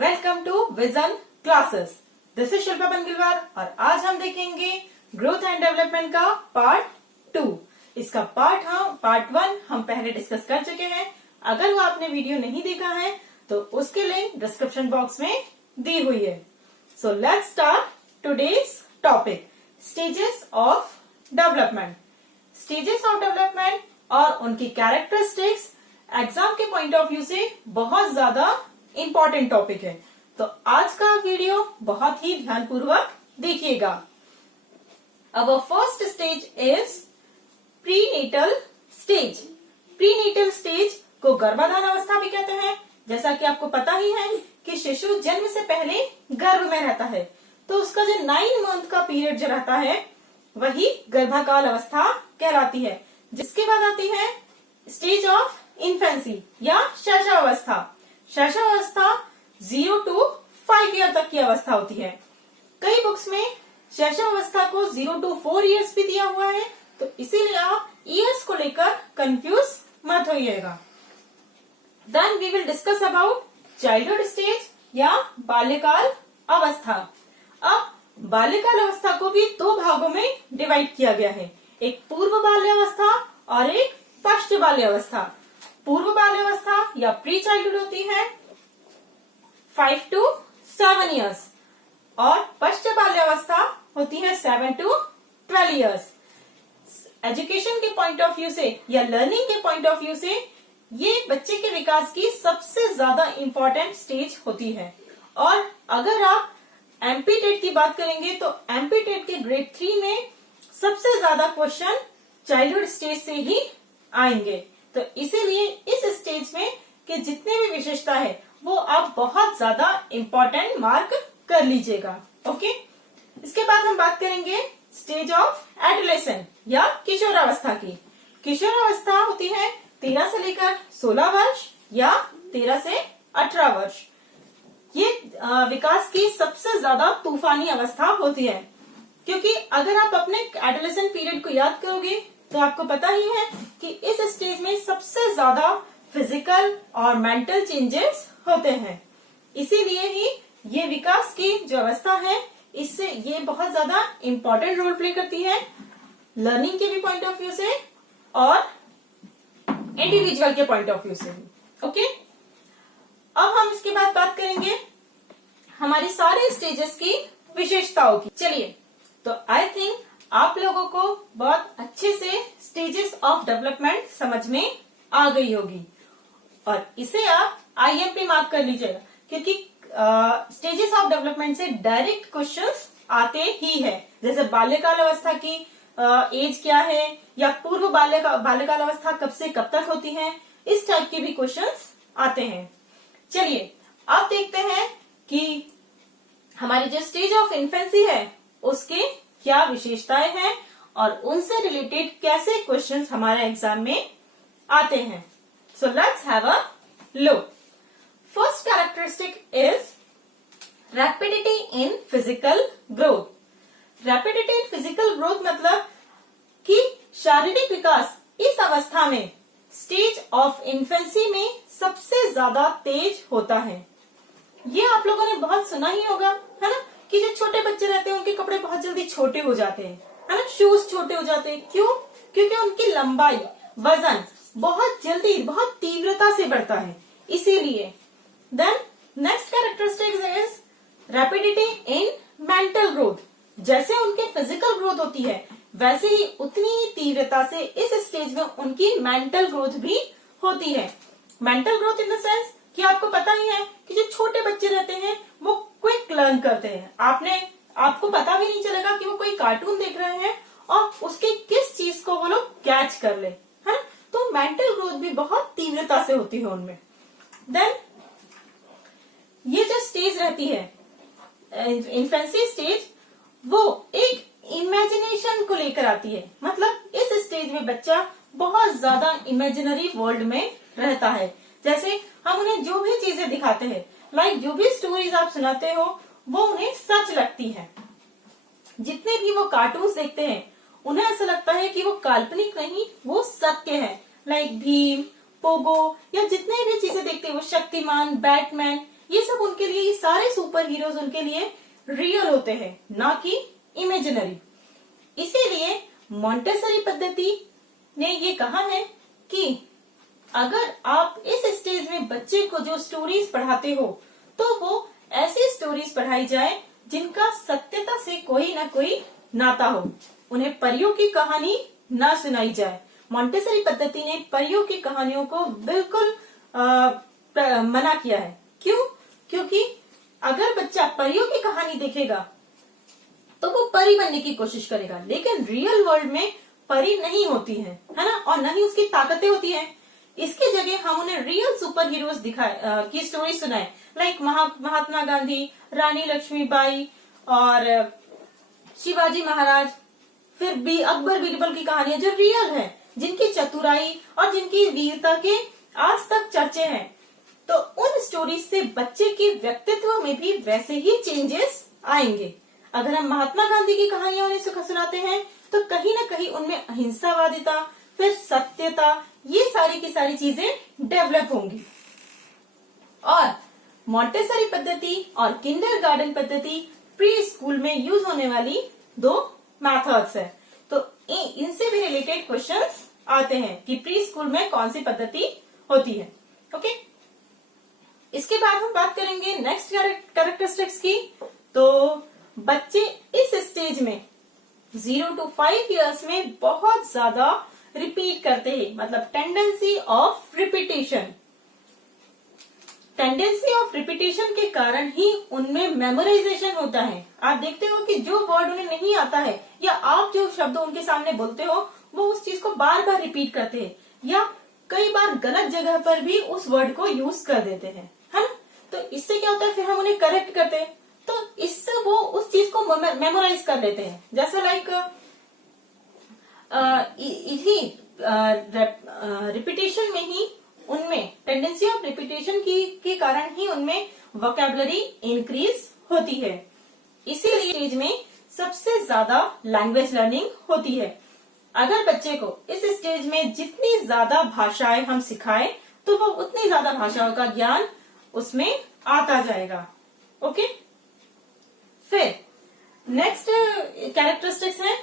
Welcome to vision classes. This is Shilpa Bangilwar और आज हम देखेंगे ग्रोथ एंड डेवलपमेंट का पार्ट 2। इसका पार्ट 1 हम पहले डिस्कस कर चुके हैं। अगर वो आपने वीडियो नहीं देखा है तो उसके लिंक डिस्क्रिप्शन बॉक्स में दी हुई है। So let's start today's topic, stages of development. Stages of development और उनकी कैरेक्टरिस्टिक्स एग्जाम के पॉइंट ऑफ व्यू से बहुत ज्यादा इंपॉर्टेंट टॉपिक है, तो आज का वीडियो बहुत ही ध्यानपूर्वक देखिएगा। Our first stage is prenatal stage. Prenatal stage को गर्भाधान अवस्था भी कहते हैं। जैसा कि आपको पता ही है कि शिशु जन्म से पहले गर्भ में रहता है, तो उसका जो 9 मंथ का पीरियड जो रहता है वही गर्भाकाल अवस्था कहलाती है। जिसके बाद आती है स्टेज ऑफ इन्फेंसी या शैशवावस्था। शैशवावस्था 0 to 5 ईयर तक की अवस्था होती है। कई बुक्स में शैशवावस्था को 0 to 4 इयर्स भी दिया हुआ है, तो इसीलिए आप ईयर्स को लेकर कंफ्यूज मत होइएगा। Then we will discuss about childhood stage या बाल्यकाल अवस्था। अब बाल्यकाल अवस्था को भी 2 भागों में डिवाइड किया गया है, एक पूर्व बाल्यावस्था और एक पश्च बाल्यावस्था। पूर्व बाल्यावस्था या प्री चाइल्डहुड होती है 5 to 7 इयर्स और पश्च बाल्यावस्था होती है 7 to 12 इयर्स। एजुकेशन के पॉइंट ऑफ व्यू से या लर्निंग के पॉइंट ऑफ व्यू से ये बच्चे के विकास की सबसे ज्यादा इंपॉर्टेंट स्टेज होती है। और अगर आप एमपी टेट की बात करेंगे तो एमपी टेट के ग्रेड 3 में सबसे ज्यादा क्वेश्चन चाइल्डहुड स्टेज से ही आएंगे, तो इसीलिए इस स्टेज में के जितने भी विशेषता है वो आप बहुत ज्यादा इम्पोर्टेंट मार्क कर लीजिएगा। ओके, इसके बाद हम बात करेंगे स्टेज ऑफ एडोलेसेंट या किशोरावस्था की। किशोरावस्था होती है 13 से लेकर 16 वर्ष या 13 से 18 वर्ष। ये विकास की सबसे ज्यादा तूफानी अवस्था होती है, क्योंकि अगर आप अपने एडोलेसेंट पीरियड को याद करोगे तो आपको पता ही है कि इस स्टेज में सबसे ज्यादा फिजिकल और मेंटल चेंजेस होते हैं। इसीलिए ही ये विकास की जो अवस्था है इससे ये बहुत ज्यादा इम्पोर्टेंट रोल प्ले करती है, लर्निंग के भी पॉइंट ऑफ व्यू से और इंडिविजुअल के पॉइंट ऑफ व्यू से भी। ओके, अब हम इसके बाद बात करेंगे हमारी सारे स्टेजेस की विशेषताओं की। चलिए, तो आई थिंक आप लोगों को बहुत अच्छे से स्टेजेस ऑफ डेवलपमेंट समझ में आ गई होगी और इसे आप आईएमपी मार्क कर लीजिएगा, क्योंकि स्टेजेस ऑफ डेवलपमेंट से डायरेक्ट क्वेश्चंस आते ही है। जैसे बाल्यकाल अवस्था की एज क्या है या पूर्व बाल्यकाल अवस्था कब से कब तक होती है, इस टाइप के भी क्वेश्चंस आते हैं। चलिए, अब देखते हैं कि हमारी जो स्टेज ऑफ इन्फेंसी है उसके क्या विशेषताएं हैं और उनसे रिलेटेड कैसे क्वेश्चंस हमारे एग्जाम में आते हैं। So let's have a look. First characteristic is rapidity in physical growth. Rapidity in physical growth मतलब कि शारीरिक विकास इस अवस्था में स्टेज ऑफ इन्फेंसी में सबसे ज्यादा तेज होता है। ये आप लोगों ने बहुत सुना ही होगा, है ना, कि जो छोटे बच्चे रहते हैं उनके कपड़े बहुत जल्दी छोटे हो जाते हैं, है ना, शूज छोटे हो जाते हैं। क्यों? क्योंकि उनकी लंबाई, वजन बहुत जल्दी, बहुत तीव्रता से बढ़ता है, इसीलिए। Then next characteristic is rapidity in mental growth. जैसे उनके फिजिकल ग्रोथ होती है वैसे ही उतनी ही तीव्रता से इस स्टेज में उनकी मेंटल ग्रोथ भी होती है। Mental growth in the sense कि आपको पता ही है कि जो छोटे बच्चे रहते हैं वो क्विक लर्न करते हैं। आपको पता भी नहीं चलेगा कि वो कोई कार्टून देख रहे हैं और उसके किस चीज को वो लोग कैच कर ले, है ना। तो मेंटल ग्रोथ भी बहुत तीव्रता से होती है उनमें। देन ये जो स्टेज रहती है इन्फेंसी स्टेज, वो एक इमेजिनेशन को लेकर आती है। मतलब इस स्टेज में बच्चा बहुत ज्यादा इमेजिनरी वर्ल्ड में रहता है। जैसे हम उन्हें जो भी चीजें दिखाते हैं, लाइक जो भी स्टोरीज आप सुनाते हो वो उन्हें सच लगती है। जितने भी वो कार्टून्स देखते हैं उन्हें ऐसा लगता है कि वो काल्पनिक नहीं, वो सत्य है। लाइक भीम, पोगो या जितने भी चीजें देखते हैं, वो शक्तिमान, बैटमैन, ये सब उनके लिए, ये सारे सुपर हीरोज उनके लिए रियल होते हैं, ना कि इमेजिनरी। इसीलिए मॉन्टेसरी पद्धति ने ये कहा है कि अगर आप इस स्टेज में बच्चे को जो स्टोरीज पढ़ाते हो तो वो ऐसी स्टोरीज पढ़ाई जाए जिनका सत्यता से कोई ना कोई नाता हो। उन्हें परियों की कहानी ना सुनाई जाए। मॉन्टेसरी पद्धति ने परियों की कहानियों को बिल्कुल मना किया है। क्यों? क्योंकि अगर बच्चा परियों की कहानी देखेगा तो वो परी बनने की कोशिश करेगा, लेकिन रियल वर्ल्ड में परी नहीं होती है ना, और न ही उसकी ताकतें होती है। इसकी जगह हम उन्हें रियल सुपर हीरोज की स्टोरी सुनाए, लाइक महात्मा गांधी, रानी लक्ष्मीबाई और शिवाजी महाराज, फिर भी अकबर बीरबल की कहानियां जो रियल है, जिनकी चतुराई और जिनकी वीरता के आज तक चर्चे हैं। तो उन स्टोरीज से बच्चे के व्यक्तित्व में भी वैसे ही चेंजेस आएंगे। अगर हम महात्मा गांधी की कहानियां उन्हें सुनाते हैं तो कहीं ना कहीं उनमें अहिंसावादिता, फिर सत्यता, ये सारी की सारी चीजें डेवलप होंगी। और मॉन्टेसरी पद्धति और किंडरगार्टन पद्धति प्री स्कूल में यूज होने वाली दो मेथड्स है। तो इनसे भी रिलेटेड क्वेश्चंस आते हैं कि प्री स्कूल में कौन सी पद्धति होती है। ओके, इसके बाद हम बात करेंगे नेक्स्ट कैरेक्टरिस्टिक्स की। तो बच्चे इस स्टेज में 0 to 5 इयर्स में बहुत ज्यादा रिपीट करते हैं, मतलब tendency of repetition. Tendency of repetition के कारण ही उनमें मेमोराइजेशन होता है। आप देखते हो कि जो वर्ड उन्हें नहीं आता है या आप जो शब्द उनके सामने बोलते हो वो उस चीज को बार बार रिपीट करते हैं, या कई बार गलत जगह पर भी उस वर्ड को यूज कर देते हैं, है ना। तो इससे क्या होता है, फिर हम उन्हें करेक्ट करते हैं तो इससे वो उस चीज को मेमोराइज कर लेते हैं। जैसे लाइक रिपीटेशन में ही उनमें टेंडेंसी ऑफ रिपीटेशन के कारण ही उनमें वोकैबुलरी इंक्रीज होती है। इसीलिए स्टेज में सबसे ज्यादा लैंग्वेज लर्निंग होती है। अगर बच्चे को इस स्टेज में जितनी ज्यादा भाषाएं हम सिखाएं तो वो उतनी ज्यादा भाषाओं का ज्ञान उसमें आता जाएगा। ओके, फिर नेक्स्ट कैरेक्टरिस्टिक्स है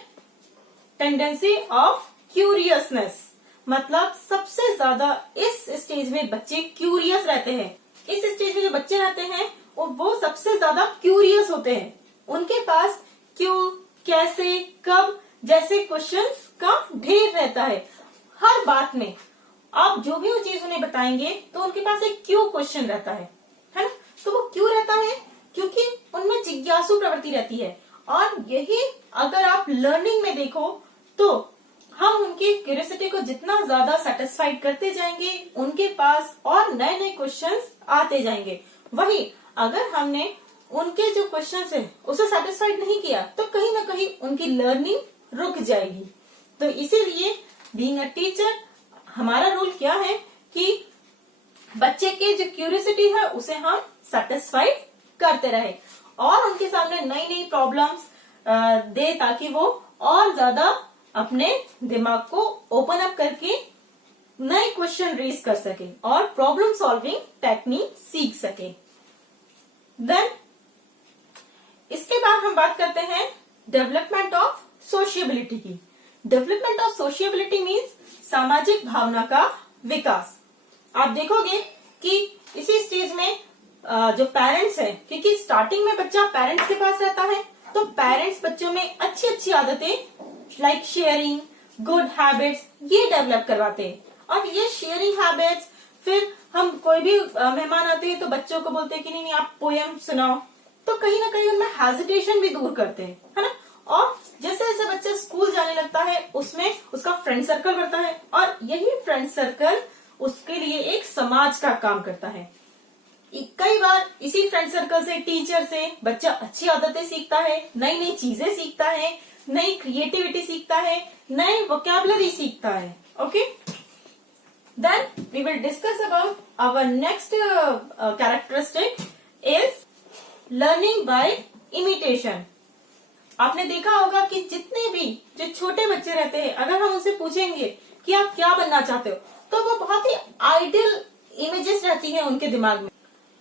टेंडेंसी ऑफ क्यूरियसनेस। मतलब सबसे ज्यादा इस स्टेज में बच्चे क्यूरियस रहते हैं। इस स्टेज में जो बच्चे रहते हैं वो सबसे ज्यादा क्यूरियस होते हैं। उनके पास क्यों, कैसे, कब जैसे क्वेश्चंस का ढेर रहता है। हर बात में आप जो भी वो चीज उन्हें बताएंगे तो उनके पास एक क्यों क्वेश्चन रहता है ना। तो वो क्यों रहता है? क्योंकि उनमें जिज्ञासु प्रवृत्ति रहती है। और यही अगर आप लर्निंग में देखो तो हम उनकी क्यूरियोसिटी को जितना ज्यादा सेटिस्फाइड करते जाएंगे उनके पास और नए नए क्वेश्चंस आते जाएंगे। वही अगर हमने उनके जो क्वेश्चंस है उसे सेटिस्फाइड नहीं किया तो कहीं ना कहीं उनकी लर्निंग रुक जाएगी। तो इसीलिए बीइंग अ टीचर हमारा रोल क्या है कि बच्चे की जो क्यूरियोसिटी है उसे हम सेटिस्फाइड करते रहे और उनके सामने नई नई प्रॉब्लम्स दे ताकि वो और ज्यादा अपने दिमाग को ओपन अप करके नए क्वेश्चन रेज कर सके और प्रॉब्लम सॉल्विंग टेक्निक सीख सके। देन इसके बाद हम बात करते हैं डेवलपमेंट ऑफ सोशियबिलिटी की। डेवलपमेंट ऑफ सोशियबिलिटी मीन्स सामाजिक भावना का विकास। आप देखोगे कि इसी स्टेज में जो पेरेंट्स है, क्योंकि स्टार्टिंग में बच्चा पेरेंट्स के पास रहता है तो पेरेंट्स बच्चों में अच्छी अच्छी आदतें लाइक शेयरिंग, गुड हैबिट्स ये डेवलप करवाते हैं। और ये शेयरिंग हैबिट्स, फिर हम कोई भी मेहमान आते हैं तो बच्चों को बोलते हैं कि नहीं आप पोएम सुनाओ, तो कहीं ना कहीं उनमें हेजिटेशन भी दूर करते हैं, है ना। और जैसे जैसे बच्चा स्कूल जाने लगता है उसमें उसका फ्रेंड सर्कल बढ़ता है और यही फ्रेंड सर्कल उसके लिए एक समाज का काम करता है। कई बार इसी फ्रेंड सर्कल से, टीचर से बच्चा अच्छी आदतें सीखता है, नई नई चीजें सीखता है, नई क्रिएटिविटी सीखता है, नई वोकैबुलरी सीखता है। Okay, then we will discuss about our next characteristic is learning by imitation. आपने देखा होगा कि जितने भी जो छोटे बच्चे रहते हैं अगर हम उनसे पूछेंगे कि आप क्या बनना चाहते हो तो वो बहुत ही आइडियल इमेजेस रहती है उनके दिमाग में।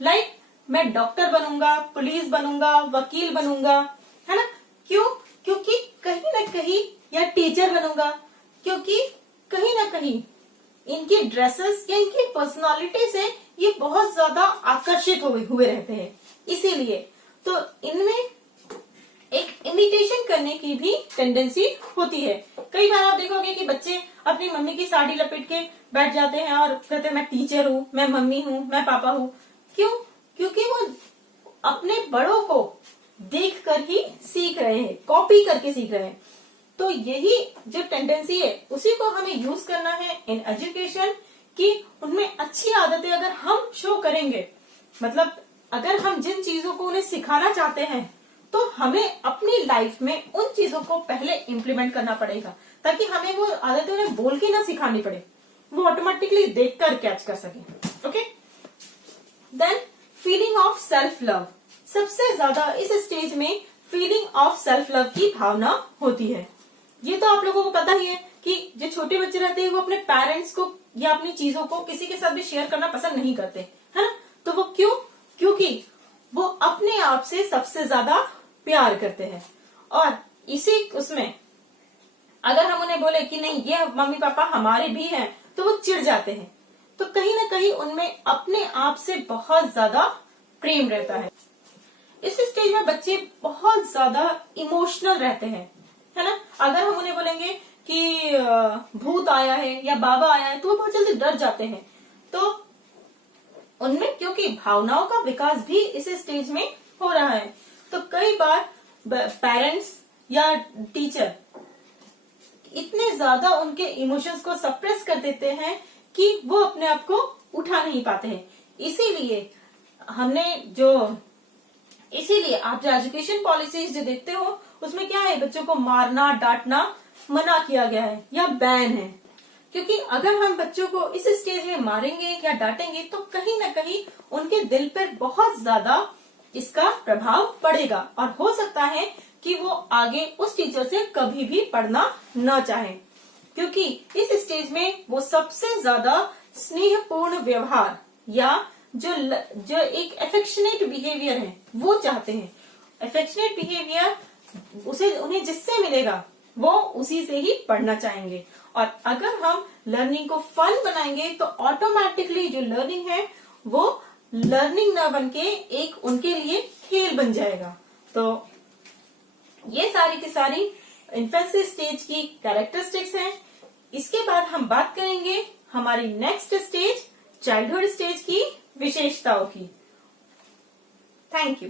लाइक मैं डॉक्टर बनूंगा, पुलिस बनूंगा, वकील बनूंगा, है ना। क्यों? क्योंकि कहीं ना कहीं, या टीचर बनूंगा, क्योंकि कहीं ना कहीं इनकी ड्रेसेस या इनकी पर्सनालिटी से ये बहुत ज्यादा आकर्षित हुए रहते हैं। इसीलिए तो इनमें एक इमिटेशन करने की भी टेंडेंसी होती है। कई बार आप देखोगे कि बच्चे अपनी मम्मी की साड़ी लपेट के बैठ जाते हैं और कहते हैं मैं टीचर हूँ, मैं मम्मी हूँ, मैं पापा हूँ। क्यों? क्योंकि वो अपने बड़ों को देखकर ही सीख रहे हैं, कॉपी करके सीख रहे हैं। तो यही जो टेंडेंसी है उसी को हमें यूज करना है इन एजुकेशन, कि उनमें अच्छी आदतें अगर हम शो करेंगे, मतलब अगर हम जिन चीजों को उन्हें सिखाना चाहते हैं तो हमें अपनी लाइफ में उन चीजों को पहले इम्प्लीमेंट करना पड़ेगा, ताकि हमें वो आदतें उन्हें बोल के ना सिखानी पड़े, वो ऑटोमेटिकली देखकर कैच कर सके। Okay, than feeling of self love. सबसे ज्यादा इस स्टेज में फीलिंग ऑफ सेल्फ लव की भावना होती है। ये तो आप लोगों को पता ही है कि जो छोटे बच्चे रहते हैं वो अपने पेरेंट्स को या अपनी चीजों को किसी के साथ भी शेयर करना पसंद नहीं करते, है ना। तो वो क्यों? क्योंकि वो अपने आप से सबसे ज्यादा प्यार करते हैं, और इसी उसमें अगर हम उन्हें बोले कि नहीं ये मम्मी पापा हमारे भी हैं, तो वो चिढ़ जाते हैं। तो कहीं ना कहीं उनमें अपने आप से बहुत ज्यादा प्रेम रहता है। इस स्टेज में बच्चे बहुत ज्यादा इमोशनल रहते हैं, है ना। अगर हम उन्हें बोलेंगे कि भूत आया है या बाबा आया है तो वो बहुत जल्दी डर जाते हैं। तो उनमें क्योंकि भावनाओं का विकास भी इस स्टेज में हो रहा है, तो कई बार पेरेंट्स या टीचर इतने ज्यादा उनके इमोशंस को सप्रेस कर देते हैं कि वो अपने आप को उठा नहीं पाते हैं। इसीलिए आप जो एजुकेशन पॉलिसीज जो देखते हो उसमें क्या है, बच्चों को मारना डांटना मना किया गया है या बैन है। क्योंकि अगर हम बच्चों को इस स्टेज में मारेंगे या डांटेंगे तो कहीं ना कहीं उनके दिल पर बहुत ज्यादा इसका प्रभाव पड़ेगा, और हो सकता है कि वो आगे उस टीचर से कभी भी पढ़ना न चाहें, क्योंकि इस स्टेज में वो सबसे ज्यादा स्नेहपूर्ण व्यवहार या जो एक एफेक्शनेट बिहेवियर है वो चाहते हैं। एफेक्शनेट बिहेवियर उन्हें जिससे मिलेगा वो उसी से ही पढ़ना चाहेंगे। और अगर हम लर्निंग को फन बनाएंगे तो ऑटोमेटिकली जो लर्निंग है वो लर्निंग न बन के एक उनके लिए खेल बन जाएगा। तो ये सारी की सारी इन्फेंसी स्टेज की कैरेक्टरिस्टिक्स हैं। इसके बाद हम बात करेंगे हमारी नेक्स्ट स्टेज चाइल्डहुड स्टेज की विशेषताओं की। Thank you.